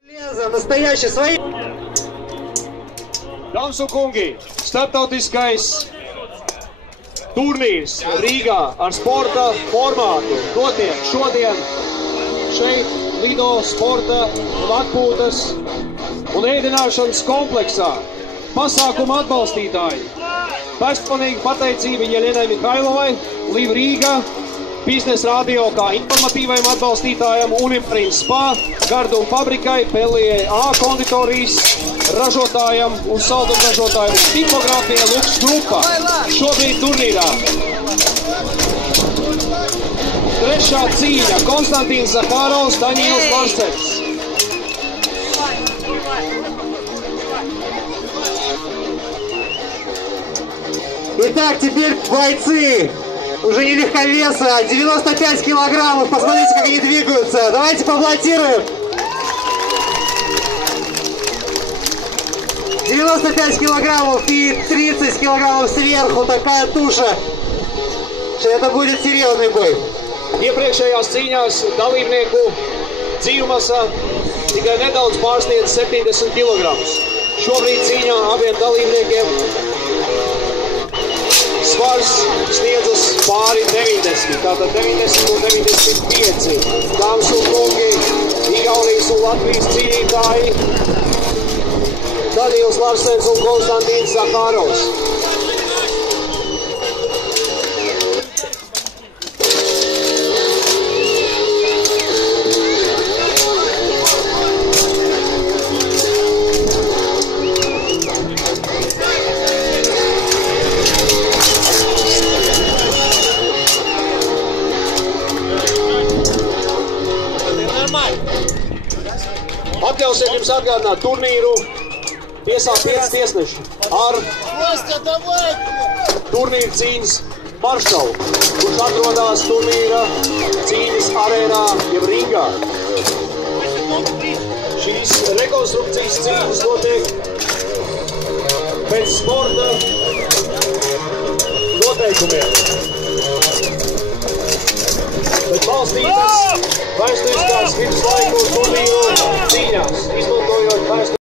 Nastojaši свои. Dāmas un kungi, starptautiskais turnīrs Rīgā ar sporta formātu notiek šodien šeit Lido sporta un atpūtas un ēdināšanas kompleksā. Pasākuma atbalstītāji. Personīgi pateicība Jeļenai Mihailovai, Live Rīga, Biznesa radio kā informatīvajam atbalstītājam, Uniprint Spa, Garduma fabrikai, Pellijai A konditorijas ražotājam un saldumu ražotājam un tipogrāfija Luks grupa. Šobrīd turnīrā trešā cīņa Konstantīns Zaharovs, Daņils Larsens. Итак, теперь бойцы уже не легковеса, 95 килограммов. Посмотрите, как они двигаются. Давайте поаплодируем. 95 килограммов и 30 килограммов сверху. Такая туша. Это будет серьезный бой. Iepriekšējās cīņās dalībnieku dzīvmasa tikai nedaudz pārsniedz 70 kg. Šobrīd cīņā abiem dalībniekiem svars sniedzas pāri 90, tātad 90 un 95. Dāmas un kungi, Igaunijas un Latvijas cīnītāji Daņils Larsens un Konstantīns Zaharovs. Atļausiet jums atgādināt turnīru tiesā 5 tiesneši ar turnīra cīņas maršalu, kurš atrodās turnīra cīņas arēnā jeb Rīgā. Šīs rekonstrukcijas cīņas notiek pēc sporta noteikumiem. Bet balstītas vēsturiskās viduslaiku turnīru cīņās, izmantojot vēsturiskās